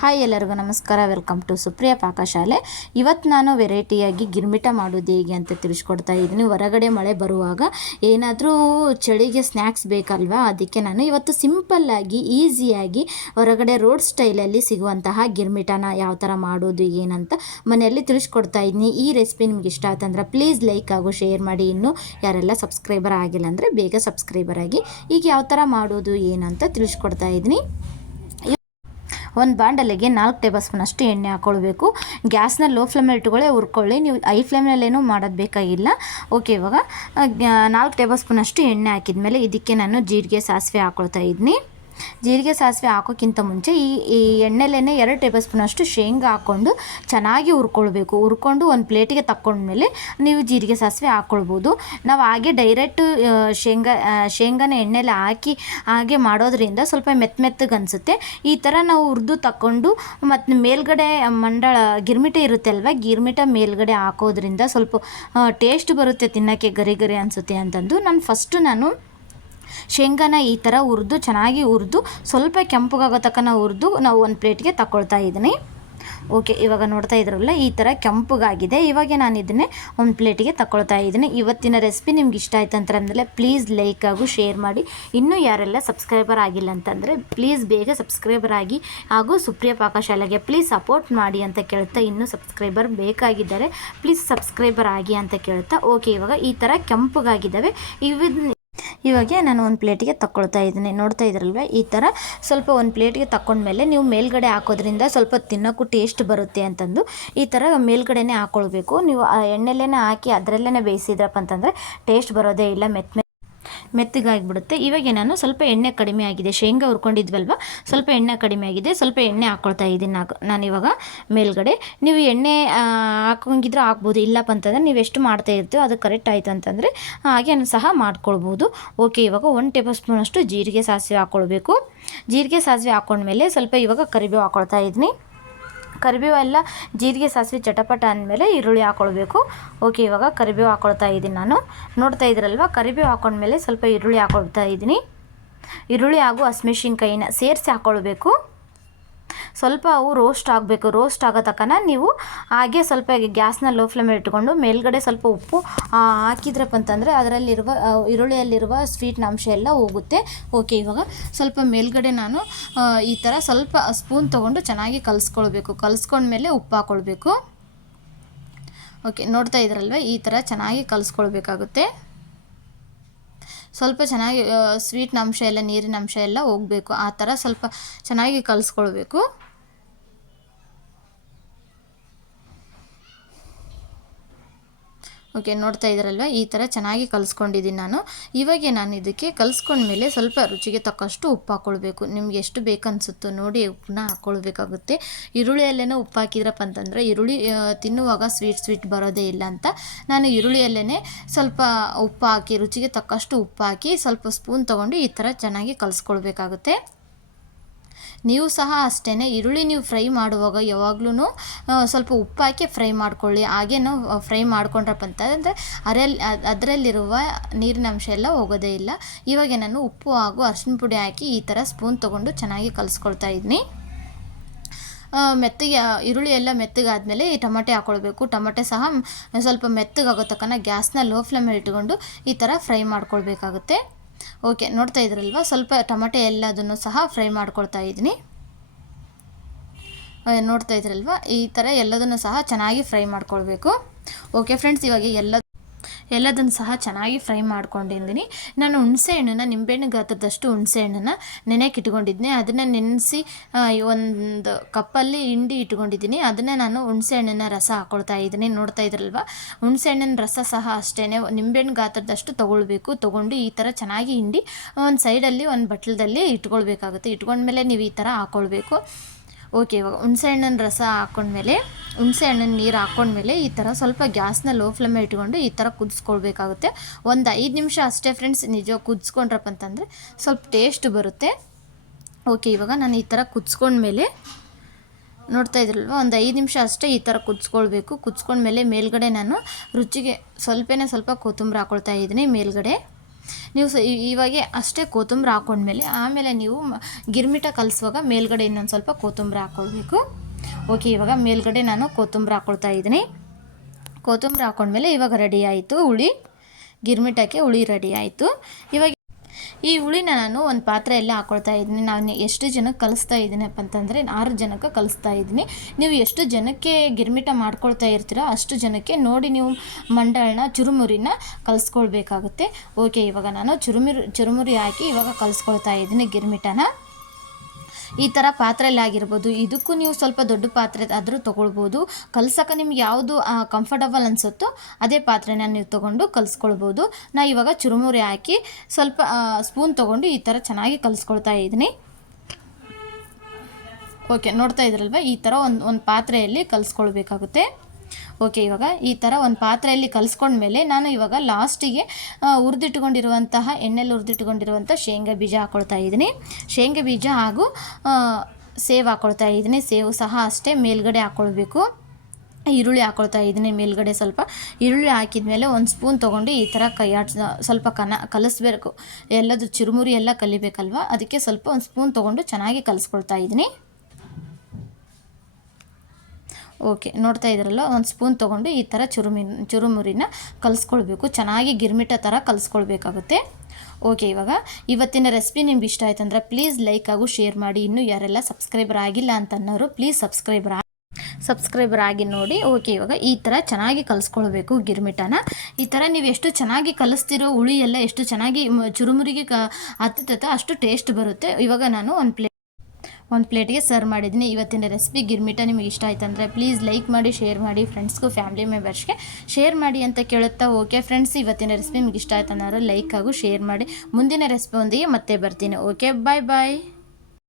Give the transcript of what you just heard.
Hi ಎಲ್ಲರಿಗೂ ನಮಸ್ಕಾರ. Welcome to Supriya ಪಾಕಶಾಲೆ. ಇವತ್ತು ನಾನು ವೆರೈಟಿಯಾಗಿ ಗಿರ್ಮಿಟ ಮಾಡೋದು ಹೇಗೆ ಅಂತ ತಿಳಿಸ್ಕೊಡ್ತಾ ಇದ್ದೀನಿ. ಹೊರಗಡೆ ಮಳೆ ಬರುವಾಗ ಏನಾದರೂ ಚಳಿಗೆ ಸ್ನ್ಯಾಕ್ಸ್ ಬೇಕಲ್ವಾ? ಅದಕ್ಕೆ ನಾನು ಇವತ್ತು ಸಿಂಪಲ್ಲಾಗಿ ಈಸಿಯಾಗಿ ಹೊರಗಡೆ ರೋಡ್ ಸ್ಟೈಲಲ್ಲಿ ಸಿಗುವಂತಹ ಗಿರ್ಮಿಟನ ಯಾವ ಥರ ಮಾಡೋದು, ಏನಂತ ಮನೆಯಲ್ಲಿ ತಿಳಿಸ್ಕೊಡ್ತಾ ಇದ್ದೀನಿ. ಈ ರೆಸಿಪಿ ನಿಮ್ಗೆ ಇಷ್ಟ ಆಯ್ತಂದ್ರೆ ಪ್ಲೀಸ್ ಲೈಕ್ ಹಾಗೂ ಶೇರ್ ಮಾಡಿ. ಇನ್ನೂ ಯಾರೆಲ್ಲ ಸಬ್ಸ್ಕ್ರೈಬರ್ ಆಗಿಲ್ಲ ಅಂದರೆ ಬೇಗ ಸಬ್ಸ್ಕ್ರೈಬರ್ ಆಗಿ, ಈಗ ಯಾವ ಥರ ಮಾಡೋದು, ಏನಂತ ತಿಳಿಸ್ಕೊಡ್ತಾ ಇದ್ದೀನಿ. ಒಂದು ಬಾಂಡಲೆಗೆ ನಾಲ್ಕು ಟೇಬಲ್ ಸ್ಪೂನ್ ಅಷ್ಟು ಎಣ್ಣೆ ಹಾಕ್ಕೊಳ್ಬೇಕು ಗ್ಯಾಸ್ನ ಲೋ ಫ್ಲೇಮಲ್ಲಿ ಇಟ್ಕೊಳ್ಳಿ, ಹುರ್ಕೊಳ್ಳಿ. ನೀವು ಐ ಫ್ಲೇಮ್ನಲ್ಲೇನೂ ಮಾಡೋದು ಬೇಕಾಗಿಲ್ಲ. ಓಕೆ, ಇವಾಗ ನಾಲ್ಕು ಟೇಬಲ್ ಸ್ಪೂನ್ ಅಷ್ಟು ಎಣ್ಣೆ ಹಾಕಿದ್ಮೇಲೆ ಇದಕ್ಕೆ ನಾನು ಜೀರಿಗೆ, ಸಾಸಿವೆ ಹಾಕ್ಕೊಳ್ತಾ ಇದ್ದೀನಿ ಜೀರಿಗೆ ಸಾಸಿವೆ ಹಾಕೋಕ್ಕಿಂತ ಮುಂಚೆ ಈ ಈ ಎಣ್ಣೆಲೇ ಎರಡು ಟೇಬಲ್ ಸ್ಪೂನಷ್ಟು ಶೇಂಗಾ ಹಾಕ್ಕೊಂಡು ಚೆನ್ನಾಗಿ ಹುರ್ಕೊಳ್ಬೇಕು. ಹುರ್ಕೊಂಡು ಒಂದು ಪ್ಲೇಟಿಗೆ ತಕ್ಕೊಂಡ್ಮೇಲೆ ನೀವು ಜೀರಿಗೆ ಸಾಸಿವೆ ಹಾಕ್ಕೊಳ್ಬೋದು ನಾವು ಹಾಗೆ ಡೈರೆಕ್ಟು ಶೇಂಗಾ ಶೇಂಗಾನ ಎಣ್ಣೆಲಿ ಹಾಕಿ ಹಾಗೆ ಮಾಡೋದ್ರಿಂದ ಸ್ವಲ್ಪ ಮೆತ್ತ ಮೆತ್ತಗೆ ಅನಿಸುತ್ತೆ. ಈ ಥರ ನಾವು ಹುರಿದು ತಕ್ಕೊಂಡು ಮತ್ತು ಮೇಲ್ಗಡೆ ಮಂಡಳ, ಗಿರ್ಮಿಟ ಇರುತ್ತೆ ಅಲ್ವಾ? ಗಿರ್ಮಿಟ ಮೇಲ್ಗಡೆ ಹಾಕೋದ್ರಿಂದ ಸ್ವಲ್ಪ ಟೇಸ್ಟ್ ಬರುತ್ತೆ ತಿನ್ನೋಕ್ಕೆ ಗರಿ ಗರಿ ಅನಿಸುತ್ತೆ ಅಂತಂದು ನಾನು ಫಸ್ಟು ನಾನು ಶೇಂಗಾನ ಈ ಥರ ಹುರಿದು, ಚೆನ್ನಾಗಿ ಹುರಿದು, ಸ್ವಲ್ಪ ಕೆಂಪಗಾಗೋ ತಕ್ಕನ ಹುರಿದು ನಾವು ಒಂದು ಪ್ಲೇಟ್ಗೆ ತಗೊಳ್ತಾ ಇದ್ದೀನಿ. ಓಕೆ, ಇವಾಗ ನೋಡ್ತಾ ಇದ್ರಲ್ಲ, ಈ ಥರ ಕೆಂಪಗಾಗಿದೆ. ಇವಾಗ ನಾನು ಇದನ್ನೇ ಒಂದು ಪ್ಲೇಟಿಗೆ ತಗೊಳ್ತಾ ಇದ್ದೀನಿ. ಇವತ್ತಿನ ರೆಸಿಪಿ ನಿಮ್ಗೆ ಇಷ್ಟ ಆಯ್ತು ಅಂತಂದರೆ ಪ್ಲೀಸ್ ಲೈಕ್ ಹಾಗೂ ಶೇರ್ ಮಾಡಿ. ಇನ್ನೂ ಯಾರೆಲ್ಲ ಸಬ್ಸ್ಕ್ರೈಬರ್ ಆಗಿಲ್ಲ ಅಂತಂದರೆ ಪ್ಲೀಸ್ ಬೇಗ ಸಬ್ಸ್ಕ್ರೈಬರ್ ಆಗಿ ಹಾಗೂ ಸುಪ್ರಿಯ ಪಾಕಶಾಲೆಗೆ ಪ್ಲೀಸ್ ಸಪೋರ್ಟ್ ಮಾಡಿ ಅಂತ ಕೇಳ್ತಾ ಇನ್ನೂ ಸಬ್ಸ್ಕ್ರೈಬರ್ ಬೇಕಾಗಿದ್ದಾರೆ ಪ್ಲೀಸ್ ಸಬ್ಸ್ಕ್ರೈಬರ್ ಆಗಿ ಅಂತ ಕೇಳ್ತಾ. ಓಕೆ, ಇವಾಗ ಈ ಥರ ಕೆಂಪಗಾಗಿದ್ದಾವೆ. ಇವ್ ಇವಾಗ ನಾನು ಒಂದು ಪ್ಲೇಟಿಗೆ ತಗೊಳ್ತಾ ಇದ್ದೀನಿ. ನೋಡ್ತಾ ಇದ್ರಲ್ವ? ಈ ಥರ ಸ್ವಲ್ಪ ಒಂದು ಪ್ಲೇಟಿಗೆ ತಗೊಂಡ್ಮೇಲೆ ನೀವು ಮೇಲ್ಗಡೆ ಹಾಕೋದ್ರಿಂದ ಸ್ವಲ್ಪ ತಿನ್ನೋಕ್ಕೂ ಟೇಸ್ಟ್ ಬರುತ್ತೆ ಅಂತಂದು ಈ ಥರ ಮೇಲ್ಗಡೆನೇ ಹಾಕ್ಕೊಳ್ಬೇಕು ನೀವು ಎಣ್ಣೆಲೇ ಹಾಕಿ ಅದರಲ್ಲೇ ಬೇಯಿಸಿದ್ರಪ್ಪ ಅಂತಂದರೆ ಟೇಸ್ಟ್ ಬರೋದೇ ಇಲ್ಲ ಮೆತ್ತ ಮೆತ್ತಗಾಗಿಬಿಡುತ್ತೆ. ಇವಾಗ ನಾನು ಸ್ವಲ್ಪ ಎಣ್ಣೆ ಕಡಿಮೆ ಆಗಿದೆ. ಶೇಂಗಾ ಹುರ್ಕೊಂಡಿದ್ವಲ್ವ? ಸ್ವಲ್ಪ ಎಣ್ಣೆ ಕಡಿಮೆ ಆಗಿದೆ. ಸ್ವಲ್ಪ ಎಣ್ಣೆ ಹಾಕ್ಕೊಳ್ತಾ ಇದ್ದೀನಿ ನಾನು ನಾನಿವಾಗ ಮೇಲ್ಗಡೆ. ನೀವು ಎಣ್ಣೆ ಹಾಕೊಂಗಿದ್ರೆ ಹಾಕ್ಬೋದು. ಇಲ್ಲಪ್ಪ ಅಂತಂದರೆ ನೀವು ಎಷ್ಟು ಮಾಡ್ತಾ ಇರ್ತೀವೋ ಅದು ಕರೆಕ್ಟ್ ಆಯಿತು ಅಂತಂದರೆ, ಹಾಗೆ ಸಹ ಮಾಡ್ಕೊಳ್ಬೋದು. ಓಕೆ, ಇವಾಗ ಒನ್ ಟೇಬಲ್ ಸ್ಪೂನಷ್ಟು ಜೀರಿಗೆ ಸಾಸಿವೆ ಹಾಕ್ಕೊಳ್ಬೇಕು ಜೀರಿಗೆ ಸಾಸಿವೆ ಹಾಕ್ಕೊಂಡ್ಮೇಲೆ ಸ್ವಲ್ಪ ಇವಾಗ ಕರಿಬೇವು ಹಾಕ್ಕೊಳ್ತಾ ಇದ್ದೀನಿ. ಕರಿಬೇವು ಎಲ್ಲ ಜೀರಿಗೆ, ಸಾಸಿವೆ, ಚಟಪಟ ಅಂದಮೇಲೆ ಈರುಳ್ಳಿ ಹಾಕ್ಕೊಳ್ಬೇಕು ಓಕೆ ಇವಾಗ ಕರಿಬೇವು ಹಾಕೊಳ್ತಾ ಇದ್ದೀನಿ ನಾನು. ನೋಡ್ತಾ ಇದ್ದೀರಲ್ವ? ಕರಿಬೇವು ಹಾಕೊಂಡ್ಮೇಲೆ ಸ್ವಲ್ಪ ಈರುಳ್ಳಿ ಹಾಕೊಳ್ತಾ ಇದ್ದೀನಿ. ಈರುಳ್ಳಿ ಹಾಗೂ ಹಸಿಮೆಣ್ಸಿನ್ಕಾಯಿನ ಸೇರಿಸಿ ಹಾಕ್ಕೊಳ್ಬೇಕು ಸ್ವಲ್ಪ ಅವು ರೋಸ್ಟ್ ಆಗಬೇಕು. ರೋಸ್ಟ್ ಆಗೋ ತಕ್ಕನ ನೀವು ಹಾಗೆ ಸ್ವಲ್ಪ ಗ್ಯಾಸ್ನ ಲೋ ಫ್ಲೇಮ್ ಇಟ್ಕೊಂಡು ಮೇಲ್ಗಡೆ ಸ್ವಲ್ಪ ಉಪ್ಪು ಹಾಕಿದ್ರಪ್ಪ ಅಂತಂದರೆ ಅದರಲ್ಲಿರುವ ಈರುಳ್ಳಿಯಲ್ಲಿರುವ ಸ್ವೀಟ್ನ ಅಂಶ ಎಲ್ಲ ಹೋಗುತ್ತೆ. ಓಕೆ ಇವಾಗ ಸ್ವಲ್ಪ ಮೇಲ್ಗಡೆ ನಾನು ಈ ಥರ ಸ್ವಲ್ಪ ಸ್ಪೂನ್ ತೊಗೊಂಡು ಚೆನ್ನಾಗಿ ಕಲಿಸ್ಕೊಳ್ಬೇಕು. ಕಲಿಸ್ಕೊಂಡ್ಮೇಲೆ ಉಪ್ಪು ಹಾಕ್ಕೊಳ್ಬೇಕು ಓಕೆ ನೋಡ್ತಾ ಇದ್ರಲ್ವ? ಈ ಥರ ಚೆನ್ನಾಗಿ ಕಲಿಸ್ಕೊಳ್ಬೇಕಾಗುತ್ತೆ. ಸ್ವಲ್ಪ ಚೆನ್ನಾಗಿ ಸ್ವೀಟ್ನ ಅಂಶ ಎಲ್ಲ, ನೀರಿನ ಅಂಶ ಎಲ್ಲ ಹೋಗಬೇಕು. ಆ ಥರ ಸ್ವಲ್ಪ ಚೆನ್ನಾಗಿ ಕಲಿಸ್ಕೊಳ್ಬೇಕು. ಓಕೆ, ನೋಡ್ತಾ ಇದ್ದೀರಲ್ವ ಈ ಥರ ಚೆನ್ನಾಗಿ ಕಲಿಸ್ಕೊಂಡಿದ್ದೀನಿ ನಾನು. ಇವಾಗ ನಾನು ಇದಕ್ಕೆ ಕಲಿಸ್ಕೊಂಡ್ಮೇಲೆ ಸ್ವಲ್ಪ ರುಚಿಗೆ ತಕ್ಕಷ್ಟು ಉಪ್ಪು ಹಾಕ್ಕೊಳ್ಬೇಕು ನಿಮ್ಗೆ ಎಷ್ಟು ಬೇಕನ್ಸುತ್ತೋ ನೋಡಿ ಉಪ್ಪನ್ನ ಹಾಕ್ಕೊಳ್ಬೇಕಾಗುತ್ತೆ ಈರುಳ್ಳಿಯಲ್ಲೇ ಉಪ್ಪು ಹಾಕಿದ್ರಪ್ಪ ಅಂತಂದರೆ ಈರುಳ್ಳಿ ತಿನ್ನುವಾಗ ಸ್ವೀಟ್ ಸ್ವೀಟ್ ಬರೋದೇ ಇಲ್ಲ ಅಂತ. ನಾನು ಈರುಳ್ಳಿಯಲ್ಲೇ ಸ್ವಲ್ಪ ಉಪ್ಪು ಹಾಕಿ, ರುಚಿಗೆ ತಕ್ಕಷ್ಟು ಉಪ್ಪು ಹಾಕಿ ಸ್ವಲ್ಪ ಸ್ಪೂನ್ ತೊಗೊಂಡು ಈ ಥರ ಚೆನ್ನಾಗಿ ಕಲಿಸ್ಕೊಳ್ಬೇಕಾಗುತ್ತೆ. ನೀವು ಸಹ ಅಷ್ಟೇ ಈರುಳ್ಳಿ ನೀವು ಫ್ರೈ ಮಾಡುವಾಗ ಯಾವಾಗ್ಲೂ ಸ್ವಲ್ಪ ಉಪ್ಪು ಹಾಕಿ ಫ್ರೈ ಮಾಡ್ಕೊಳ್ಳಿ. ಹಾಗೇನು ಫ್ರೈ ಮಾಡ್ಕೊಂಡ್ರಪ್ಪ ಅಂತಂದರೆ ಅರಲ್ಲಿ ಅದರಲ್ಲಿರುವ ನೀರಿನ ಅಂಶ ಎಲ್ಲ ಹೋಗೋದೇ ಇಲ್ಲ. ಇವಾಗ ನಾನು ಉಪ್ಪು ಹಾಗೂ ಅರ್ಶಿನ ಪುಡಿ ಹಾಕಿ ಈ ಥರ ಸ್ಪೂನ್ ತೊಗೊಂಡು ಚೆನ್ನಾಗಿ ಕಲಿಸ್ಕೊಳ್ತಾ ಇದ್ದೀನಿ. ಮೆತ್ತಗೆ ಈರುಳ್ಳಿ ಎಲ್ಲ ಮೆತ್ತಗಾದಮೇಲೆ ಈ ಟೊಮಟೆ ಹಾಕ್ಕೊಳ್ಬೇಕು ಟೊಮಟೆ ಸಹ ಸ್ವಲ್ಪ ಮೆತ್ತಗಾಗೋ ತಕ್ಕನ ಗ್ಯಾಸ್ನ ಲೋ ಫ್ಲೇಮಲ್ಲಿ ಇಟ್ಕೊಂಡು ಈ ಥರ ಫ್ರೈ ಮಾಡ್ಕೊಳ್ಬೇಕಾಗುತ್ತೆ. ಓಕೆ, ನೋಡ್ತಾ ಇದ್ರಲ್ವ? ಸ್ವಲ್ಪ ಟೊಮೆಟೊ ಎಲ್ಲದನ್ನು ಸಹ ಫ್ರೈ ಮಾಡ್ಕೊಳ್ತಾ ಇದ್ದೀನಿ. ನೋಡ್ತಾ ಇದ್ರಲ್ವ? ಈ ಥರ ಎಲ್ಲದನ್ನು ಸಹ ಚೆನ್ನಾಗಿ ಫ್ರೈ ಮಾಡ್ಕೊಳ್ಬೇಕು. ಓಕೆ, ಫ್ರೆಂಡ್ಸ್, ಇವಾಗ ಎಲ್ಲ ಎಲ್ಲದನ್ನು ಸಹ ಚೆನ್ನಾಗಿ ಫ್ರೈ ಮಾಡ್ಕೊಂಡಿದ್ದೀನಿ. ನಾನು ಹುಣಸೆ ಹಣ್ಣನ್ನು, ನಿಂಬೆಹಣ್ಣು ಗಾತ್ರದಷ್ಟು ಹುಣಸೆ ಹಣ್ಣನ್ನು ನೆನೆಯಕ್ಕೆ ಇಟ್ಕೊಂಡಿದ್ದೀನಿ ಅದನ್ನು ನೆನೆಸಿ ಒಂದು ಕಪ್ಪಲ್ಲಿ ಹಿಂಡಿ ಇಟ್ಕೊಂಡಿದ್ದೀನಿ. ಅದನ್ನು ನಾನು ಹುಣಸೆ ಹಣ್ಣಿನ ರಸ ಹಾಕೊಳ್ತಾ ಇದ್ದೀನಿ. ನೋಡ್ತಾ ಇದ್ರಲ್ವ? ಹುಣಸೆ ಹಣ್ಣಿನ ರಸ ಸಹ ಅಷ್ಟೇ ನಿಂಬೆಹಣ್ಣು ಗಾತ್ರದಷ್ಟು ತೊಗೊಳ್ಬೇಕು. ತೊಗೊಂಡು ಈ ಥರ ಚೆನ್ನಾಗಿ ಹಿಂಡಿ, ಒಂದು ಸೈಡಲ್ಲಿ ಒಂದು ಬಟ್ಲದಲ್ಲಿ ಇಟ್ಕೊಳ್ಬೇಕಾಗುತ್ತೆ. ಇಟ್ಕೊಂಡ್ಮೇಲೆ ನೀವು ಈ ಥರ ಹಾಕ್ಕೊಳ್ಬೇಕು ಓಕೆ ಇವಾಗ ಹುಣಸೆ ಹಣ್ಣಿನ ರಸ ಹಾಕೊಂಡ್ಮೇಲೆ, ಹುಣಸೆ ಹಣ್ಣಿನ ನೀರು ಹಾಕೊಂಡ್ಮೇಲೆ ಈ ಥರ ಸ್ವಲ್ಪ ಗ್ಯಾಸ್ನ ಲೋ ಫ್ಲೇಮ್ ಇಟ್ಕೊಂಡು ಈ ಥರ ಕುದಿಸ್ಕೊಳ್ಬೇಕಾಗುತ್ತೆ. ಒಂದು ಐದು ನಿಮಿಷ ಅಷ್ಟೇ ಫ್ರೆಂಡ್ಸ್ ನಿಜ ಕುದಿಸ್ಕೊಂಡ್ರಪ್ಪ ಅಂತಂದರೆ ಸ್ವಲ್ಪ ಟೇಸ್ಟ್ ಬರುತ್ತೆ. ಓಕೆ ಇವಾಗ ನಾನು ಈ ಥರ ಕುದಿಸ್ಕೊಂಡ್ಮೇಲೆ, ನೋಡ್ತಾ ಇದ್ರಲ್ವ? ಒಂದು ಐದು ನಿಮಿಷ ಅಷ್ಟೇ ಈ ಥರ ಕುದಿಸ್ಕೊಳ್ಬೇಕು. ಕುದಿಸ್ಕೊಂಡ್ಮೇಲೆ ಮೇಲ್ಗಡೆ ನಾನು ರುಚಿಗೆ ಸ್ವಲ್ಪನೇ ಸ್ವಲ್ಪ ಕೊತ್ತಂಬರಿ ಹಾಕ್ಕೊಳ್ತಾ ಇದ್ದೀನಿ ಮೇಲ್ಗಡೆ. ನೀವು ಸ ಇವಾಗೆ ಅಷ್ಟೇ ಕೊತ್ತಂಬರಿ ಹಾಕೊಂಡ್ಮೇಲೆ, ಆಮೇಲೆ ನೀವು ಗಿರ್ಮಿಟ ಕಲಿಸುವಾಗ ಮೇಲ್ಗಡೆ ಇನ್ನೊಂದು ಸ್ವಲ್ಪ ಕೊತ್ತಂಬರಿ ಹಾಕ್ಕೊಳ್ಬೇಕು ಓಕೆ ಇವಾಗ ಮೇಲ್ಗಡೆ ನಾನು ಕೊತ್ತಂಬರಿ ಹಾಕ್ಕೊಳ್ತಾ ಇದ್ದೀನಿ. ಕೊತ್ತಂಬರಿ ಹಾಕೊಂಡ್ಮೇಲೆ ಇವಾಗ ರೆಡಿ ಆಯಿತು ಹುಳಿ ಗಿರ್ಮಿಟಕ್ಕೆ ಹುಳಿ ರೆಡಿ ಆಯಿತು. ಇವಾಗ ಈ ಹುಳಿನ ನಾನು ಒಂದು ಪಾತ್ರೆಯಲ್ಲಿ ಹಾಕೊಳ್ತಾ ಇದ್ದೀನಿ. ನಾನು ಎಷ್ಟು ಜನಕ್ಕೆ ಕಲಿಸ್ತಾ ಇದ್ದೀನಪ್ಪ ಅಂತಂದರೆ ಆರು ಜನಕ್ಕೆ ಕಲಿಸ್ತಾ ಇದ್ದೀನಿ. ನೀವು ಎಷ್ಟು ಜನಕ್ಕೆ ಗಿರ್ಮಿಟ ಮಾಡ್ಕೊಳ್ತಾ ಇರ್ತೀರೋ ಅಷ್ಟು ಜನಕ್ಕೆ ನೋಡಿ ನೀವು ಮಂಡಳನ, ಚುರುಮುರಿನ ಕಲಿಸ್ಕೊಳ್ಬೇಕಾಗುತ್ತೆ. ಓಕೆ ಇವಾಗ ನಾನು ಚುರುಮುರಿ ಚುರುಮುರಿ ಹಾಕಿ ಇವಾಗ ಕಲಿಸ್ಕೊಳ್ತಾ ಇದ್ದೀನಿ ಗಿರ್ಮಿಟನ. ಈ ಥರ ಪಾತ್ರೆಯಲ್ಲಿ ಆಗಿರ್ಬೋದು. ಇದಕ್ಕೂ ನೀವು ಸ್ವಲ್ಪ ದೊಡ್ಡ ಪಾತ್ರೆ ಆದರೂ ತೊಗೊಳ್ಬೋದು. ಕಲ್ಸಕ್ಕೆ ನಿಮ್ಗೆ ಯಾವುದು ಕಂಫರ್ಟಬಲ್ ಅನಿಸುತ್ತೋ ಅದೇ ಪಾತ್ರೆನ ನೀವು ತೊಗೊಂಡು ಕಲಿಸ್ಕೊಳ್ಬೋದು. ನಾ ಇವಾಗ ಚುರುಮುರಿ ಹಾಕಿ ಸ್ವಲ್ಪ ಸ್ಪೂನ್ ತೊಗೊಂಡು ಈ ಥರ ಚೆನ್ನಾಗಿ ಕಲಿಸ್ಕೊಳ್ತಾ ಇದ್ದೀನಿ. ಓಕೆ ನೋಡ್ತಾ ಇದ್ರಲ್ವ? ಈ ಥರ ಒಂದು ಒಂದು ಪಾತ್ರೆಯಲ್ಲಿ ಕಲಿಸ್ಕೊಳ್ಬೇಕಾಗುತ್ತೆ. ಓಕೆ ಇವಾಗ ಈ ಥರ ಒಂದು ಪಾತ್ರೆಯಲ್ಲಿ ಕಲಿಸ್ಕೊಂಡ್ಮೇಲೆ ನಾನು ಇವಾಗ ಲಾಸ್ಟಿಗೆ ಹುರಿದಿಟ್ಕೊಂಡಿರುವಂತಹ ಎಣ್ಣೆಲಿ ಹುರಿದಿಟ್ಕೊಂಡಿರುವಂಥ ಶೇಂಗಾ ಬೀಜ ಹಾಕ್ಕೊಳ್ತಾ ಇದ್ದೀನಿ. ಶೇಂಗಾ ಬೀಜ ಹಾಗೂ ಸೇವ್ ಹಾಕ್ಕೊಳ್ತಾ ಇದ್ದೀನಿ. ಸೇವು ಸಹ ಅಷ್ಟೇ ಮೇಲ್ಗಡೆ ಹಾಕ್ಕೊಳ್ಬೇಕು ಈರುಳ್ಳಿ ಹಾಕ್ಕೊಳ್ತಾ ಇದ್ದೀನಿ ಮೇಲ್ಗಡೆ ಸ್ವಲ್ಪ. ಈರುಳ್ಳಿ ಹಾಕಿದ್ಮೇಲೆ ಒಂದು ಸ್ಪೂನ್ ತೊಗೊಂಡು ಈ ಥರ ಕೈ ಸ್ವಲ್ಪ ಕನ, ಕಲಿಸ್ಬೇಕು. ಎಲ್ಲದು ಚುರುಮುರಿ ಎಲ್ಲ ಕಲಿಬೇಕಲ್ವ? ಅದಕ್ಕೆ ಸ್ವಲ್ಪ ಒಂದು ಸ್ಪೂನ್ ತೊಗೊಂಡು ಚೆನ್ನಾಗಿ ಕಲಿಸ್ಕೊಳ್ತಾ ಇದ್ದೀನಿ. ಓಕೆ, ನೋಡ್ತಾ ಇದ್ರಲ್ಲ, ಒಂದು ಸ್ಪೂನ್ ತೊಗೊಂಡು ಈ ಥರ ಚುರುಮಿ ಚುರುಮುರಿನ ಕಲಿಸ್ಕೊಳ್ಬೇಕು. ಚೆನ್ನಾಗಿ ಗಿರ್ಮಿಟ ಥರ ಕಲಿಸ್ಕೊಳ್ಬೇಕಾಗುತ್ತೆ. ಓಕೆ, ಇವಾಗ ಇವತ್ತಿನ ರೆಸಿಪಿ ನಿಮ್ಗೆ ಇಷ್ಟ ಆಯ್ತು ಅಂದರೆ ಪ್ಲೀಸ್ ಲೈಕ್ ಹಾಗೂ ಶೇರ್ ಮಾಡಿ. ಇನ್ನೂ ಯಾರೆಲ್ಲ ಸಬ್ಸ್ಕ್ರೈಬರ್ ಆಗಿಲ್ಲ ಅಂತ ಅನ್ನೋರು ಪ್ಲೀಸ್ ಸಬ್ಸ್ಕ್ರೈಬರ್ ಸಬ್ಸ್ಕ್ರೈಬರ್ ಆಗಿ ನೋಡಿ. ಓಕೆ, ಇವಾಗ ಈ ಥರ ಚೆನ್ನಾಗಿ ಕಲಿಸ್ಕೊಳ್ಬೇಕು ಗಿರ್ಮಿಟನ. ಈ ಥರ ನೀವು ಎಷ್ಟು ಚೆನ್ನಾಗಿ ಕಲಿಸ್ತಿರೋ ಹುಳಿ ಎಲ್ಲ ಎಷ್ಟು ಚೆನ್ನಾಗಿ ಚುರುಮುರಿಗೆ ಕ ಹತ್ತುತ್ತೋ ಅಷ್ಟು ಟೇಸ್ಟ್ ಬರುತ್ತೆ. ಇವಾಗ ನಾನು ಒಂದು ಪ್ಲೇಟ್ ಒಂದು ಪ್ಲೇಟ್ಗೆ ಸರ್ವ್ ಮಾಡಿದ್ದೀನಿ. ಇವತ್ತಿನ ರೆಸಿಪಿ ಗಿರ್ಮಿಟ ನಿಮಗೆ ಇಷ್ಟ ಆಯ್ತು ಅಂದರೆ ಪ್ಲೀಸ್ ಲೈಕ್ ಮಾಡಿ ಶೇರ್ ಮಾಡಿ ಫ್ರೆಂಡ್ಸ್ಗೂ ಫ್ಯಾಮಿಲಿ ಮೆಂಬರ್ಸ್ಗೆ ಶೇರ್ ಮಾಡಿ ಅಂತ ಕೇಳುತ್ತಾ ಓಕೆ ಫ್ರೆಂಡ್ಸ್ ಇವತ್ತಿನ ರೆಸಿಪಿ ನಿಮಗೆ ಇಷ್ಟ ಆಯ್ತು ಲೈಕ್ ಹಾಗೂ ಶೇರ್ ಮಾಡಿ. ಮುಂದಿನ ರೆಸಿಪಿ ಒಂದಿಗೆ ಮತ್ತೆ ಬರ್ತೀನಿ. ಓಕೆ ಬಾಯ್ ಬಾಯ್